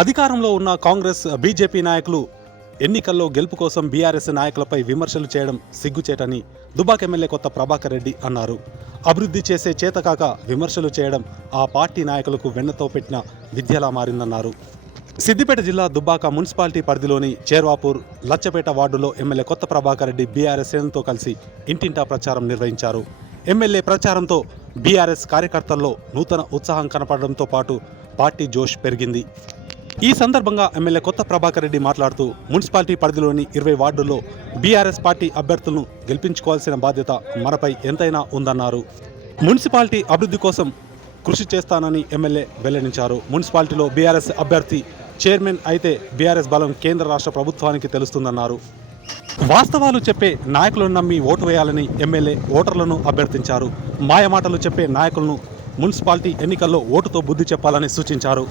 అధికారంలో ఉన్న కాంగ్రెస్ బీజేపీ నాయకులు ఎన్నికల్లో గెలుపు కోసం బీఆర్ఎస్ నాయకులపై విమర్శలు చేయడం సిగ్గుచేటని దుబాక్ ఎమ్మెల్యే కొత్త ప్రభాకర్ రెడ్డి అన్నారు. అభివృద్ధి చేసే చేతకాక విమర్శలు చేయడం ఆ పార్టీ నాయకులకు వెన్నతో పెట్టిన విద్యలా మారిందన్నారు. సిద్దిపేట జిల్లా దుబ్బాక మున్సిపాలిటీ పరిధిలోని చేర్వాపూర్ లచ్చపేట వార్డులో ఎమ్మెల్యే కొత్త ప్రభాకర్ రెడ్డి బీఆర్ఎస్ శ్రేణులతో కలిసి ఇంటింటా ప్రచారం నిర్వహించారు. ఎమ్మెల్యే ప్రచారంతో బీఆర్ఎస్ కార్యకర్తల్లో నూతన ఉత్సాహం కనపడడంతో పాటు పార్టీ జోష్ పెరిగింది. ఈ సందర్భంగా ఎమ్మెల్యే కొత్త ప్రభాకర్ రెడ్డి మాట్లాడుతూ మున్సిపాలిటీ పరిధిలోని ఇరవై వార్డుల్లో బీఆర్ఎస్ పార్టీ అభ్యర్థులను గెలిపించుకోవాల్సిన బాధ్యత మనపై ఎంతైనా ఉందన్నారు. మున్సిపాలిటీ అభివృద్ధి కోసం కృషి చేస్తానని ఎమ్మెల్యే వెల్లడించారు. మున్సిపాలిటీలో బీఆర్ఎస్ అభ్యర్థి చైర్మన్ అయితే బీఆర్ఎస్ బలం కేంద్ర రాష్ట్ర ప్రభుత్వానికి తెలుస్తుందన్నారు. వాస్తవాలు చెప్పే నాయకులను నమ్మి ఓటు వేయాలని ఎమ్మెల్యే ఓటర్లను అభ్యర్థించారు. మాయమాటలు చెప్పే నాయకులను మున్సిపాలిటీ ఎన్నికల్లో ఓటుతో బుద్ధి చెప్పాలని సూచించారు.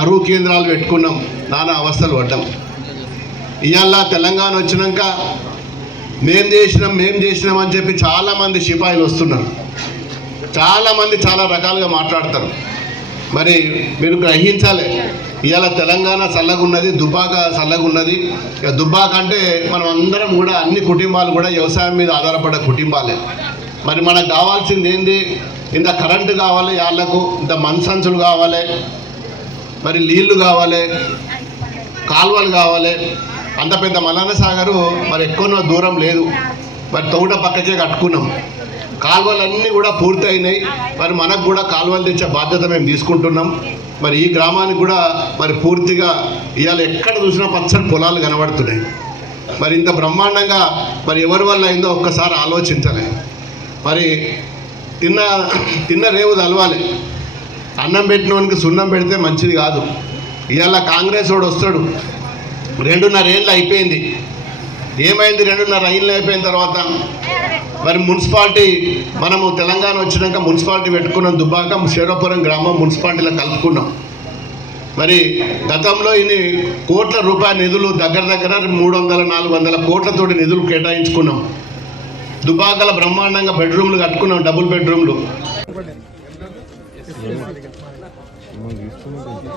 కరువు కేంద్రాలు పెట్టుకున్నాం. నానా అవస్థలు పడ్డాం. ఇవాళ తెలంగాణ వచ్చినాక మేం చేసినాం మేం చేసినాం అని చెప్పి చాలామంది సిపాయిలు వస్తున్నారు. చాలామంది చాలా రకాలుగా మాట్లాడతారు. మరి మీరు గ్రహించాలి ఇవాళ తెలంగాణ చల్లగున్నది దుబాక దుబ్బాక చల్లగా ఉన్నది ఇక దుబ్బాక అంటే మనం అందరం కూడా అన్ని కుటుంబాలు కూడా వ్యవసాయం మీద ఆధారపడ్డ కుటుంబాలే. మరి మనకు కావాల్సింది ఏంది? ఇంత కరెంటు కావాలి వాళ్ళకు ఇంత మనసంచులు కావాలి. మరి నీళ్ళు కావాలి కాలువలు కావాలి. అంత పెద్ద మల్లన్న సాగరు మరి ఎక్కువ దూరం లేదు. మరి తోట పక్కకే కట్టుకున్నాం. కాలువలన్నీ కూడా పూర్తయినాయి. మరి మనకు కూడా కాలువలు తెచ్చే బాధ్యత మేము తీసుకుంటున్నాం. మరి ఈ గ్రామానికి కూడా మరి పూర్తిగా ఇవాళ ఎక్కడ చూసినా పచ్చని పొలాలు కనబడుతున్నాయి. మరి ఇంత బ్రహ్మాండంగా మరి ఎవరి వల్ల అయిందో ఒక్కసారి ఆలోచించాలి. మరి తిన్న తిన్న రేవు తలవాలి. అన్నం పెట్టినోనికి సున్నం పెడితే మంచిది కాదు. ఇవాళ కాంగ్రెస్ వాడు వస్తాడు. రెండున్నర ఏళ్ళు అయిపోయింది. ఏమైంది రెండున్నర ఏళ్ళు అయిపోయిన తర్వాత? మరి మున్సిపాలిటీ మనము తెలంగాణ వచ్చినాక మున్సిపాలిటీ పెట్టుకున్నాం దుబ్బాక శేరోపురం గ్రామం మున్సిపాలిటీలో కలుపుకున్నాం. మరి గతంలో ఇన్ని కోట్ల రూపాయల నిధులు దగ్గర దగ్గర మూడు వందల నాలుగు వందల కోట్లతోటి నిధులు కేటాయించుకున్నాం. దుబాకల బ్రహ్మాండంగా బెడ్రూమ్లు కట్టుకున్నాం డబుల్ బెడ్రూమ్లు. 정말 유튜브인데